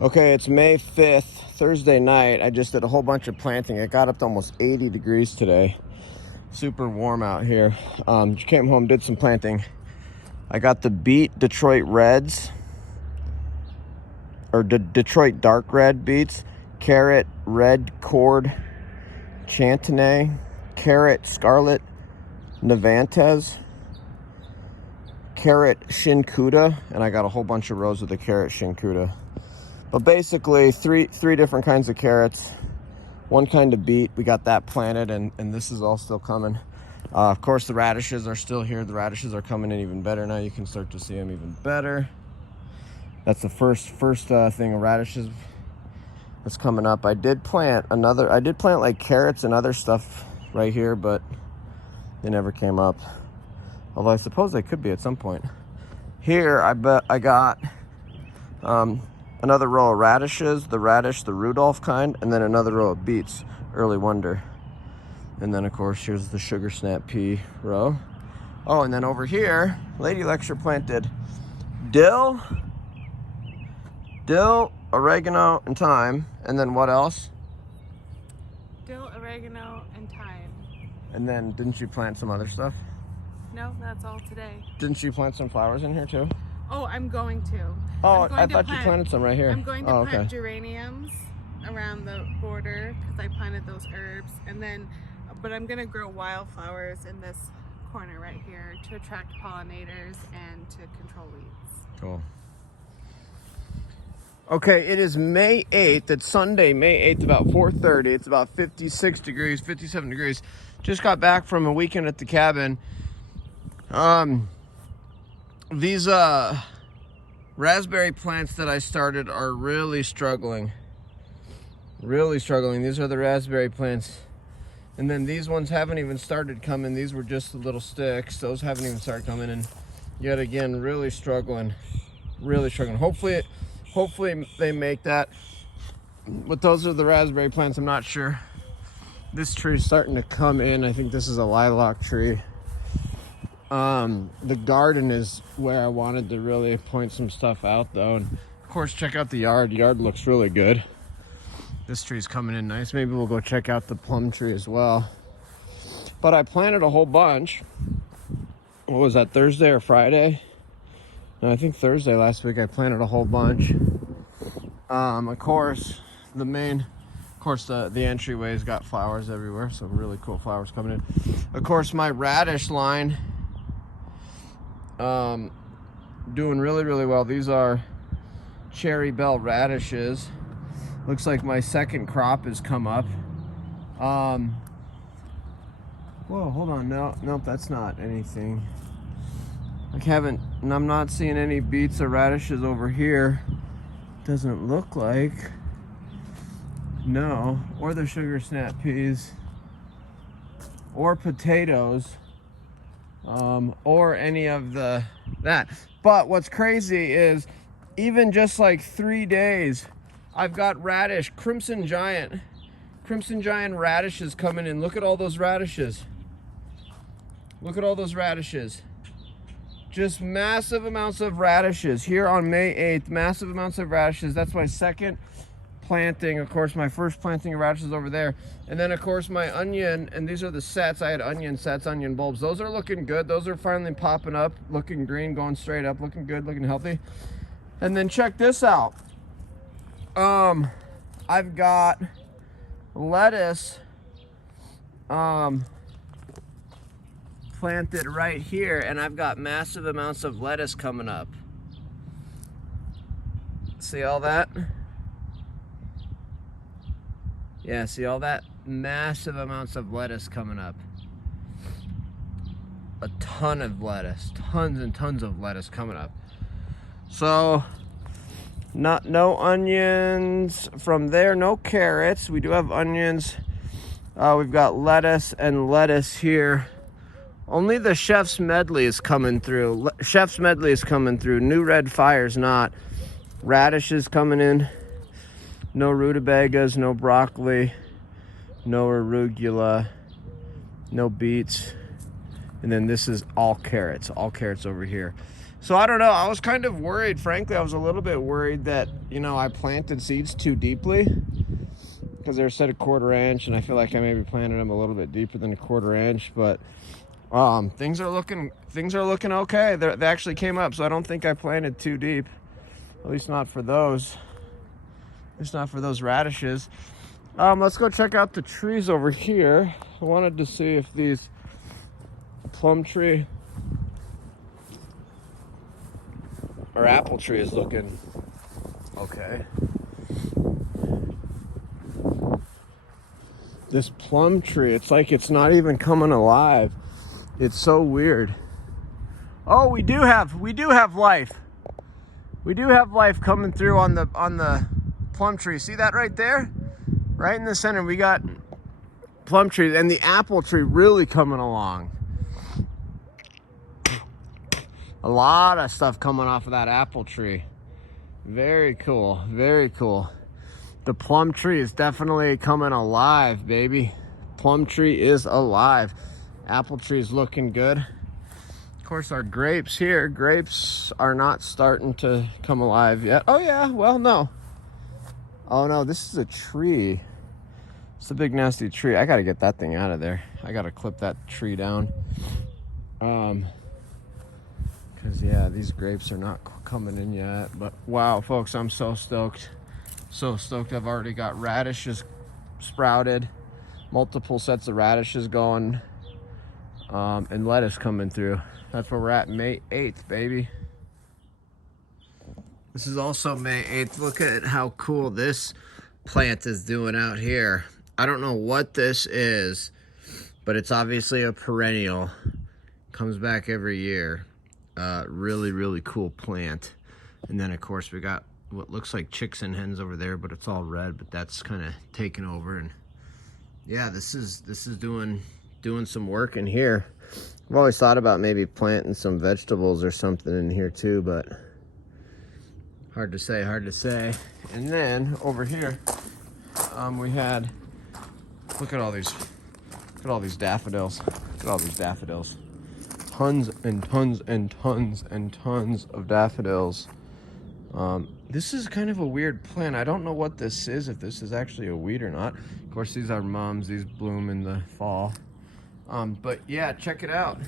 Okay, it's May 5th, Thursday night. I just did a whole bunch of planting. It got up to almost 80 degrees today. Super warm out here. Just came home, did some planting. I got the beet Detroit Reds, or Detroit Dark Red beets, carrot Red Cord Chantenay, carrot Scarlet Navantes, carrot Shinkuda, and I got a whole bunch of rows of the carrot Shinkuda. But basically, three different kinds of carrots, one kind of beet. We got that planted, and this is all still coming. Of course, the radishes are still here. The radishes are coming in even better now. You can start to see them even better. That's the first thing of radishes that's coming up. I did plant like carrots and other stuff right here, but they never came up. Although I suppose they could be at some point. Here, I bet I got another row of radishes, the Rudolph kind, and then another row of beets, Early Wonder. And then, of course, here's the sugar snap pea row. Oh, and then over here, Lady Lecture planted dill, oregano, and thyme. And then what else? Dill, oregano, and thyme. And then, didn't you plant some other stuff? No, that's all today. Didn't you plant some flowers in here, too? Oh, I'm going to. Oh, I thought you planted some right here. I'm going to plant geraniums around the border because I planted those herbs, and then, but I'm gonna grow wildflowers in this corner right here to attract pollinators and to control weeds. Cool. Okay, it is May 8th. It's Sunday, May 8th, about 4:30. It's about 56 degrees, 57 degrees. Just got back from a weekend at the cabin. These raspberry plants that I started are really struggling. These are the raspberry plants. And then these ones haven't even started coming. These were just the little sticks. Those haven't even started coming. And yet again, really struggling. Hopefully they make that. But those are the raspberry plants. I'm not sure. This tree is starting to come in. I think this is a lilac tree. The garden is where I wanted to really point some stuff out, though. And of course, check out the yard. The yard looks really good. This tree's coming in nice. Maybe we'll go check out the plum tree as well. But I planted a whole bunch. What was that, Thursday or Friday? No, I think Thursday last week I planted a whole bunch. Of course, the entryway's got flowers everywhere, so really cool flowers coming in. Of course, my radish line, doing really well. These are cherry bell radishes. Looks like my second crop has come up. Whoa, hold on. Nope, that's not anything. I'm not seeing any beets or radishes over here. Doesn't look like. No, or the sugar snap peas, or potatoes, or any of that. But what's crazy is, even just like 3 days, I've got Crimson Giant radishes coming in. Look at all those radishes. Just massive amounts of radishes here on May 8th. Massive amounts of radishes. That's my second planting. Of course, my first planting of radishes over there. And then, of course, my onion. And these are the sets. I had onion sets, onion bulbs. Those are looking good. Those are finally popping up. Looking green, going straight up. Looking good, looking healthy. And then check this out. I've got lettuce planted right here, and I've got massive amounts of lettuce coming up. See all that? Yeah, see all that? Massive amounts of lettuce coming up. A ton of lettuce, tons and tons of lettuce coming up. So no onions from there, no carrots. We do have onions. We've got lettuce and lettuce here. Only the Chef's Medley is coming through. New Red Fire's not. Radishes coming in. No rutabagas, no broccoli, no arugula, no beets. And then this is all carrots over here. So I don't know. I was kind of worried. Frankly, I was a little bit worried that, you know, I planted seeds too deeply because they're set a 1/4 inch, and I feel like I maybe planted them a little bit deeper than a 1/4 inch. But things are looking okay. They actually came up, so I don't think I planted too deep. At least not for those. At least not for those radishes. Let's go check out the trees over here. I wanted to see if these plum tree or apple tree is looking okay. This plum tree, it's like it's not even coming alive. It's so weird. Oh, we do have life. We do have life coming through on the plum tree. See that right there? Right in the center, we got plum trees, and the apple tree really coming along. A lot of stuff coming off of that apple tree. Very cool, very cool. The plum tree is definitely coming alive, baby. Plum tree is alive. Apple tree is looking good. Of course, our grapes here, grapes are not starting to come alive yet. Oh yeah, well, no. Oh no, this is a tree. It's a big nasty tree. I gotta get that thing out of there. I gotta clip that tree down. Cause yeah, these grapes are not coming in yet. But wow, folks, I'm so stoked. So stoked. I've already got radishes sprouted, multiple sets of radishes going, and lettuce coming through. That's where we're at, May 8th, baby. This is also May 8th. Look at how cool this plant is doing out here. I don't know what this is, but it's obviously a perennial. Comes back every year. Really, really cool plant. And then of course we got what looks like chicks and hens over there, but it's all red, but that's kind of taken over. And yeah, this is doing some work in here. I've always thought about maybe planting some vegetables or something in here too, but hard to say. And then over here, we had, look at all these daffodils. Look at all these daffodils. Tons and tons and tons and tons of daffodils. This is kind of a weird plant. I don't know what this is, if this is actually a weed or not. Of course, these are mums. These bloom in the fall. But yeah, check it out.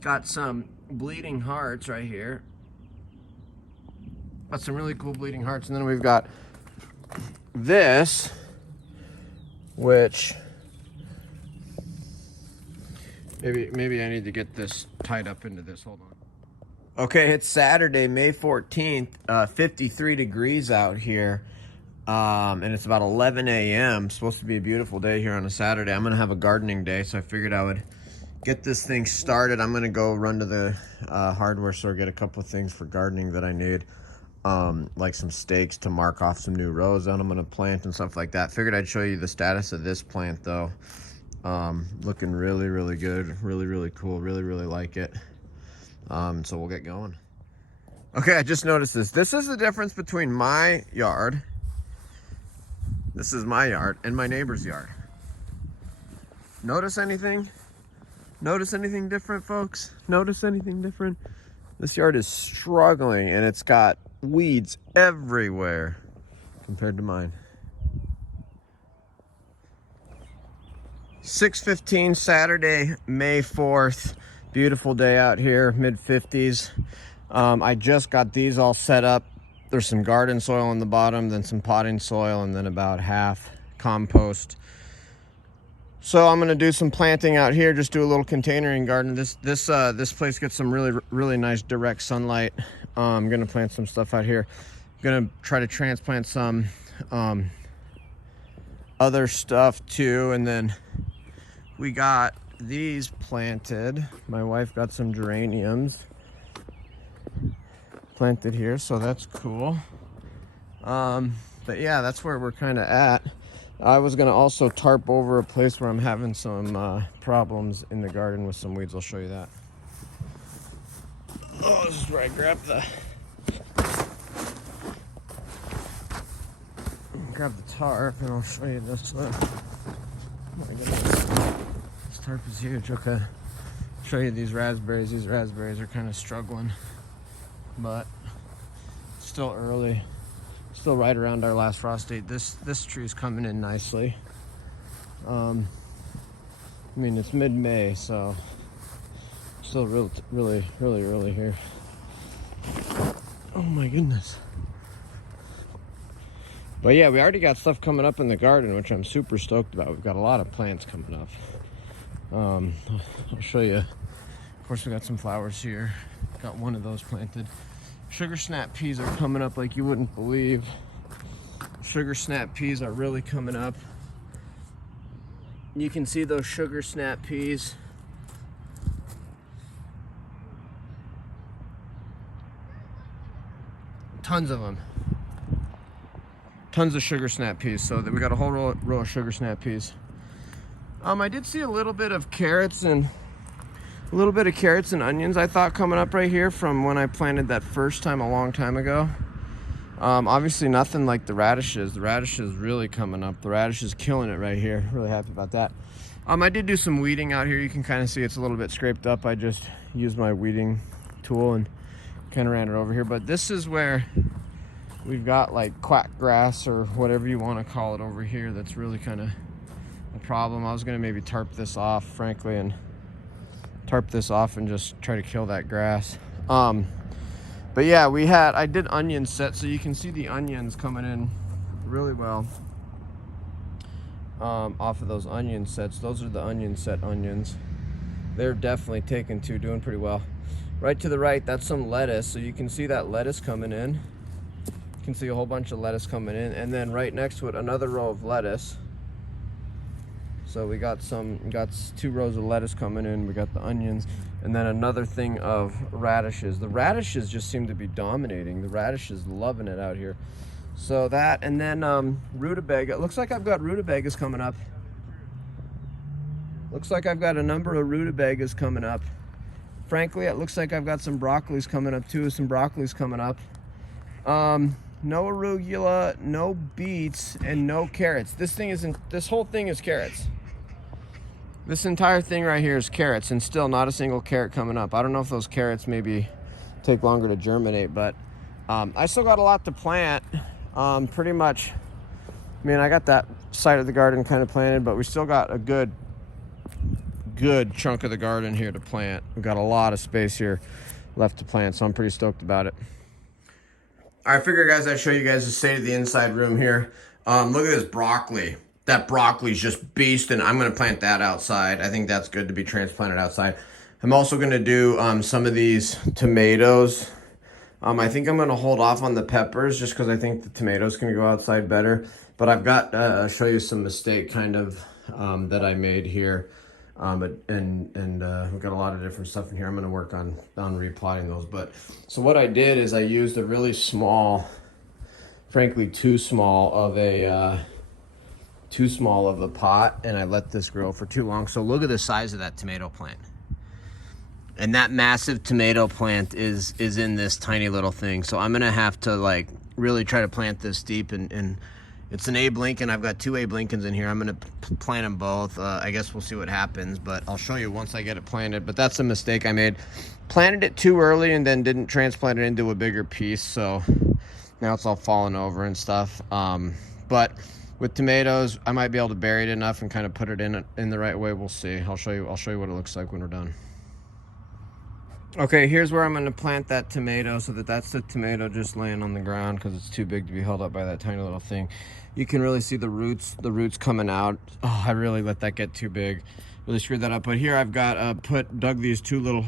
Got some bleeding hearts right here. Got some really cool bleeding hearts. And then we've got this, which maybe I need to get this tied up into this. Hold on. Okay, it's Saturday, May 14th, 53 degrees out here, and it's about 11 a.m. It's supposed to be a beautiful day here on a Saturday. I'm going to have a gardening day, so I figured I would get this thing started. I'm going to go run to the hardware store, get a couple of things for gardening that I need, like some stakes to mark off some new rows that I'm going to plant and stuff like that. Figured I'd show you the status of this plant, though. Looking really, really good, really, really cool, really, really like it. So we'll get going. Okay, I just noticed this. This is the difference between my yard, this is my yard, and my neighbor's yard. Notice anything? Notice anything different, folks? Notice anything different? This yard is struggling, and it's got weeds everywhere compared to mine. 6:15 Saturday, May 4th. Beautiful day out here, mid-50s. I just got these all set up. There's some garden soil on the bottom, then some potting soil, and then about half compost. So I'm gonna do some planting out here, just do a little containering garden. This place gets some really nice direct sunlight. I'm gonna plant some stuff out here. I'm gonna try to transplant some other stuff too, and then we got these planted. My wife got some geraniums planted here, so that's cool. But yeah, that's where we're kind of at. I was gonna also tarp over a place where I'm having some problems in the garden with some weeds. I'll show you that. Oh, this is where I grab the tarp, and I'll show you this. Oh my goodness, this tarp is huge. Okay, show you these raspberries. These raspberries are kind of struggling. but still early. Still right around our last frost date. This tree's coming in nicely. I mean, it's mid-May, so still really early here. Oh my goodness. But yeah, we already got stuff coming up in the garden, which I'm super stoked about. We've got a lot of plants coming up. I'll show you. Of course, we got some flowers here. Got one of those planted. Sugar snap peas are coming up like you wouldn't believe. Sugar snap peas are really coming up. You can see those sugar snap peas. Tons of them. Tons of sugar snap peas. So we got a whole row of sugar snap peas. I did see a little bit of carrots and onions, I thought, coming up right here from when I planted that first time a long time ago. Obviously nothing like the radishes. The radishes really coming up. The radish is killing it right here. Really happy about that. I did do some weeding out here. You can kind of see it's a little bit scraped up. I just used my weeding tool and kind of ran it over here. But this is where we've got like quack grass or whatever you want to call it over here. That's really kind of a problem. I was going to maybe tarp this off, frankly, and just try to kill that grass. But yeah, I did onion set, so you can see the onions coming in really well off of those onion sets. Those are the onion set onions. They're definitely taking to, doing pretty well. Right to the right, that's some lettuce, so you can see that lettuce coming in. You can see a whole bunch of lettuce coming in, and then right next to it, another row of lettuce. So we got 2 rows of lettuce coming in. We got the onions, and then another thing of radishes. The radishes just seem to be dominating. The radishes loving it out here. So that, and then rutabaga. It looks like I've got rutabagas coming up. Looks like I've got a number of rutabagas coming up. Frankly, it looks like I've got some broccolis coming up too. Some broccolis coming up. No arugula, no beets, and no carrots. This whole thing is carrots. This entire thing right here is carrots, and still not a single carrot coming up. I don't know if those carrots maybe take longer to germinate, but I still got a lot to plant. Pretty much, I mean, I got that side of the garden kind of planted, but we still got a good chunk of the garden here to plant. We've got a lot of space here left to plant, so I'm pretty stoked about it. All right, I figure, guys, I'd show you guys the state of the inside room here. Look at this broccoli. That broccoli's just beasting. I'm going to plant that outside. I think that's good to be transplanted outside. I'm also going to do some of these tomatoes. I think I'm going to hold off on the peppers just because I think the tomatoes can go outside better. But I've got to show you some mistake kind of that I made here. We've got a lot of different stuff in here. I'm going to work on repotting those. But so what I did is I used a really small, frankly too small of a pot, and I let this grow for too long. So look at the size of that tomato plant. And that massive tomato plant is in this tiny little thing. So I'm going to have to like really try to plant this deep, and it's an Abe Lincoln. I've got 2 Abe Lincolns in here. I'm going to plant them both. I guess we'll see what happens, but I'll show you once I get it planted. But that's a mistake I made. Planted it too early and then didn't transplant it into a bigger piece. So now it's all falling over and stuff. But with tomatoes, I might be able to bury it enough and kind of put it in the right way. We'll see. I'll show you what it looks like when we're done. Okay, here's where I'm going to plant that tomato, so that's the tomato just laying on the ground because it's too big to be held up by that tiny little thing. You can really see the roots coming out. Oh, I really let that get too big. Really screwed that up. But here I've got dug these 2 little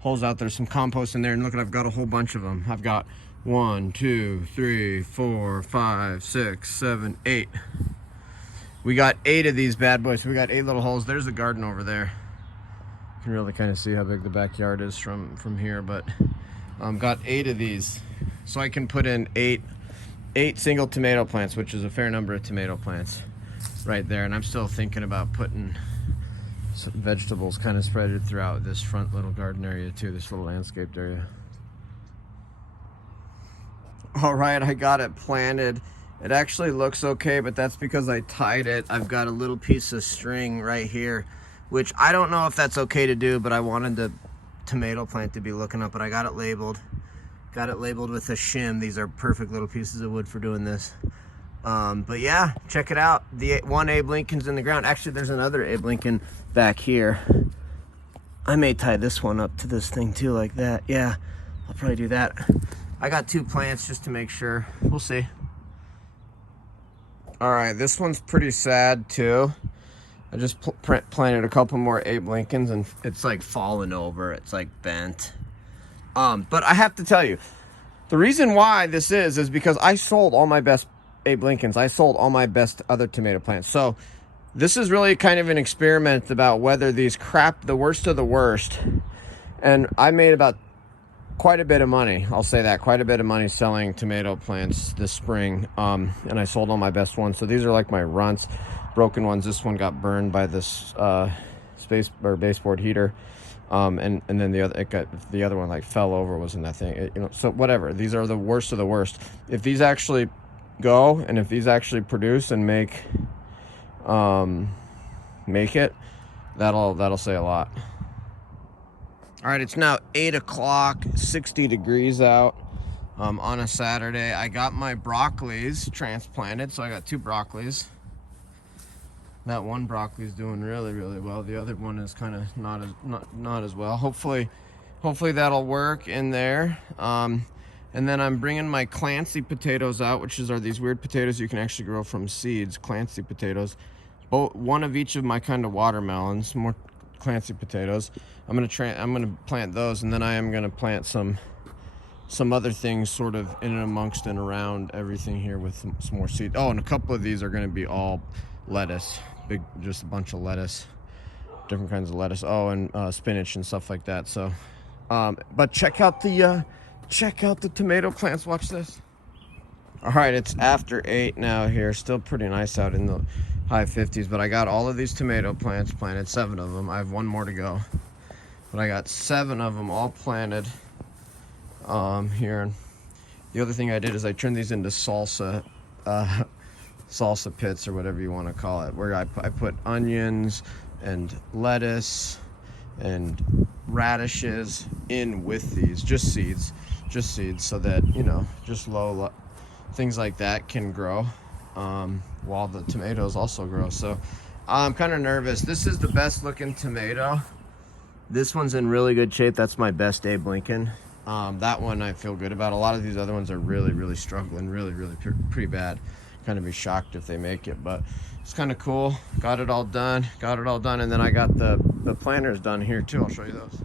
holes out there, some compost in there, and look, I've got a whole bunch of them. I've got 1, 2, 3, 4, 5, 6, 7, 8. We got 8 of these bad boys. So we got 8 little holes. There's the garden over there. You can really kind of see how big the backyard is from here, but got 8 of these, so I can put in 8 single tomato plants, which is a fair number of tomato plants right there. And I'm still thinking about putting some vegetables kind of spread throughout this front little garden area too, this little landscaped area. All right, I got it planted. It actually looks okay, but that's because I tied it. I've got a little piece of string right here, which I don't know if that's okay to do, but I wanted the tomato plant to be looking up, but I got it labeled Got it labeled with a shim. These are perfect little pieces of wood for doing this. But yeah, check it out. The one Abe Lincoln's in the ground. Actually, there's another Abe Lincoln back here. I may tie this one up to this thing too, like that. Yeah, I'll probably do that. I got 2 plants just to make sure. We'll see. All right, this one's pretty sad too. I just planted a couple more Abe Lincolns and it's like fallen over. It's like bent. But I have to tell you, the reason why this is because I sold all my best Abe Lincolns. I sold all my best other tomato plants. So this is really kind of an experiment about whether these the worst of the worst. And I made about quite a bit of money. I'll say that, quite a bit of money selling tomato plants this spring. And I sold all my best ones. So these are like my runts, broken ones. This one got burned by this baseboard heater. And then the other one like fell over, was in that thing. So whatever. These are the worst of the worst. If these actually go, and if these actually produce and make it, that'll say a lot. All right, it's now 8 o'clock, 60 degrees out on a Saturday. I got my broccolis transplanted, so I got 2 broccolis. That one broccoli is doing really, really well. The other one is kind of not as well. Hopefully that'll work in there. And then I'm bringing my Clancy potatoes out, which are these weird potatoes you can actually grow from seeds. Clancy potatoes, one of each of my kind of watermelons. More Clancy potatoes. I'm gonna plant those, and then I am gonna plant some other things sort of in and amongst and around everything here with some more seed. Oh, and a couple of these are gonna be all lettuce. Just a bunch of lettuce, different kinds of lettuce. Oh, and spinach and stuff like that. So, but check out the tomato plants. Watch this. All right, it's after 8 now here. Still pretty nice out in the high 50s. But I got all of these tomato plants planted, 7 of them. I have 1 more to go, but I got 7 of them all planted here. The other thing I did is I turned these into salsa pits, or whatever you want to call it, where I put onions and lettuce and radishes in with these, just seeds, so that, just low things like that can grow while the tomatoes also grow. So I'm kind of nervous. This is the best looking tomato. This one's in really good shape. That's my best Abe Lincoln. That one I feel good about. A lot of these other ones are really, really struggling, really, pretty bad. Kind of be shocked if they make it, but it's kind of cool. Got it all done, and then I got the planters done here too. I'll show you those.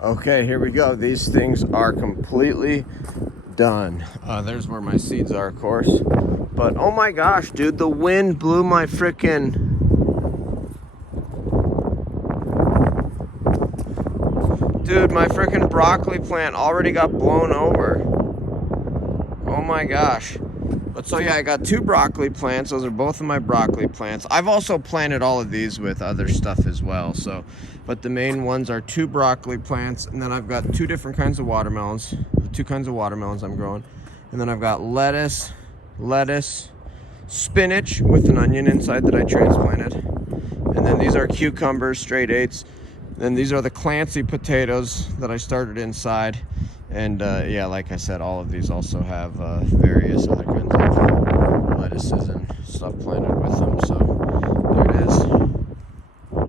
Okay, here we go. These things are completely done. There's where my seeds are, of course. But oh my gosh, dude, the wind blew my frickin'... Dude, my frickin' broccoli plant already got blown over. Oh my gosh. But so yeah, I got 2 broccoli plants. Those are both of my broccoli plants. I've also planted all of these with other stuff as well. So, but the main ones are 2 broccoli plants, and then I've got 2 different kinds of watermelons. The 2 kinds of watermelons I'm growing, and then I've got lettuce, spinach with an onion inside that I transplanted, and then these are cucumbers, straight 8s. Then these are the Clancy potatoes that I started inside. And yeah, like I said, all of these also have various other kinds of lettuces and stuff planted with them. So there it is.